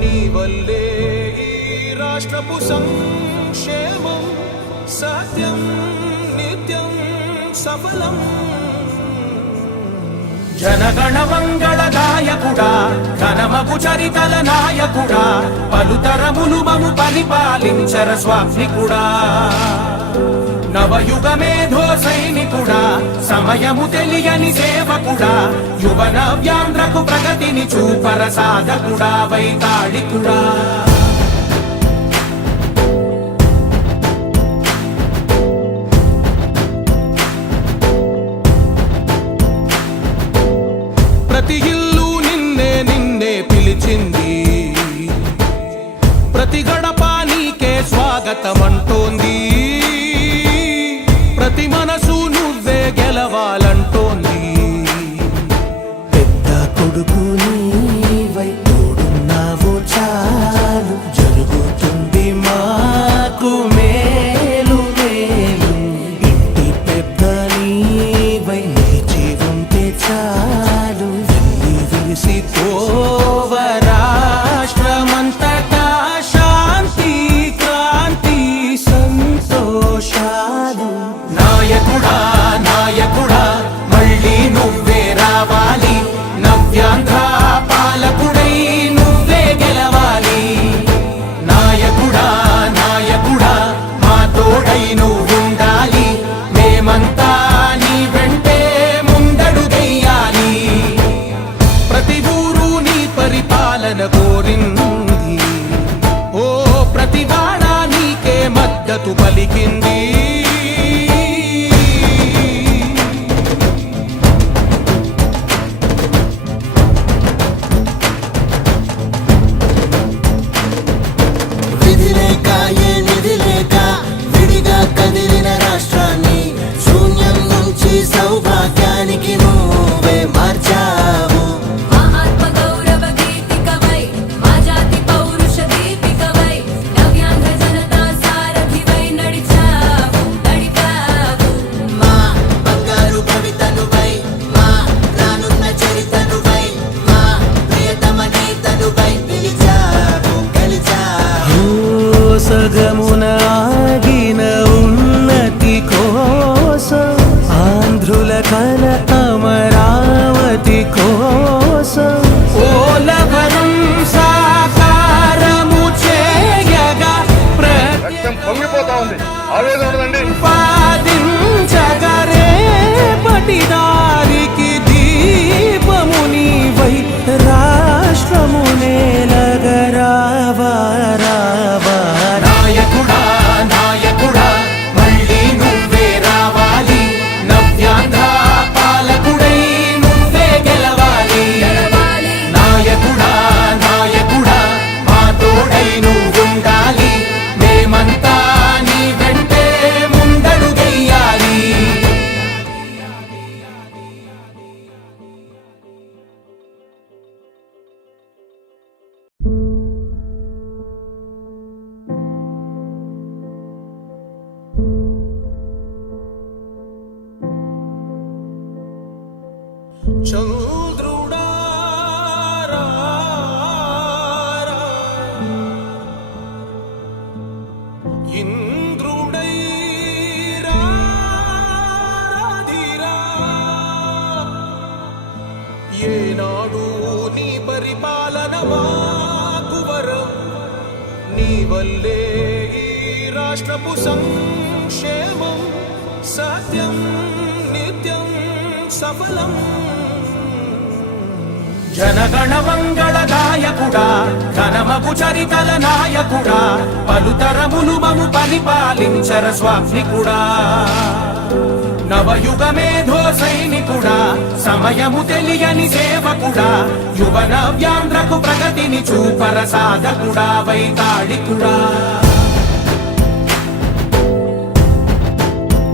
నీ వల్లే ఈ రాష్ట్రపు సంక్షేమం సత్యం నిత్యం సఫలం. జనగణ మంగళ గాయకుడా ఘనమగు చరితల నాయకుడా పలుతరములు మము పరిపాలించర స్వామికుడా. నవయుగ మేధో సైనికుడా సమయము తెలియని సేవకుడా యువన వ్యాంధ్రకు ప్రగతిని చూపర సాధకుడా వైతాళికుడా. ప్రతి ఇల్లు నిన్నే నిన్నే పిలిచింది, ప్రతి గడప నీకే స్వాగతమంటోంది, ప్రతి మనసు నువ్వే గెలవాలంటోంది. పెద్ద కొడుకు నీవై తోడున్నావు చాలు జరుగుతుంది మాకు మేలు మేలు. ఇంటి పెద్ద నీవై నిలిచి ఉంటే చాలు వెళ్ళి విరిసి పోవ రాష్ట్రమంతటా శాంతి క్రాంతి సంతోషాలు. నాయకుడా నాయకుడా మళ్ళీ నువ్వే రావాలి, నవ్యాంధ్ర పాలకుడై నువ్వే గెలవాలి. నాయకుడా నాయకుడా మా తోడై నువ్వుండాలి, మేమంతా నీ వెంటే ముందడుగెయ్యాలి. ప్రతి ఊరు నీ పరిపాలన కోరింది, ఓ ప్రతి వాడ నీకే మద్దతు పలికింది. విధి లేక ఏ నిధి లేక విడిగా కదిలిన రాష్ట్రాన్ని శూన్యం నుంచి సౌభాగ్యానికి నువ్వే మార్చావు. మా ఆత్మ గౌరవ గీతికవై మా జాతి పౌరుష దీపికవై నవ్యాంధ్ర జనతా సారథివై నడిచావు నడిపావు. మా బంగారు భవితనువై మా రానున్న చరితనువై మా ప్రియతమ నేతనువై పిలిచావు గెలిచావు. సగమున ఆగిన ఉన్నతి కోసం ఆంధ్రుల కల అమరావతి కోసం పోలవరం సాకారము చేయగా రక్తం పొంగిపోతా ఉంది, ఆవేదన ఉండదండి. ప్రతిపాదించగరే పటిదారికి దీపము నీవై రాష్ట్రము నేలగరావా రావా. నాయకుడా నాయకుడా మళ్ళీ నువ్వే రావాలి, నవ్యాంధ్ర పాలకుడై నువ్వే గెలవాలి. నాయకుడా నాయకుడా మా తోడై నువ్వుండాలి, మేమంతా నీ వెంటే ముందడుగెయ్యాలి. చంద్రుడా రా రా, ఇంద్రుడై రాధిరా. ఏనాడు నీ పరిపాలన మాకు వరం, నీ వల్లే ఈ రాష్ట్రపు సంక్షేమం సత్యం నిత్యం సఫలం. జనగణ మంగళ గాయకుడా ఘనమగు చరితల నాయకుడా పలుతరములు మము పరిపాలించర స్వామికుడా. నవయుగ మేధో సైనికుడా సమయము తెలియని సేవకుడా యువన వ్యాంధ్రకు ప్రగతిని చూపర సాధకుడా వైతాళికుడా.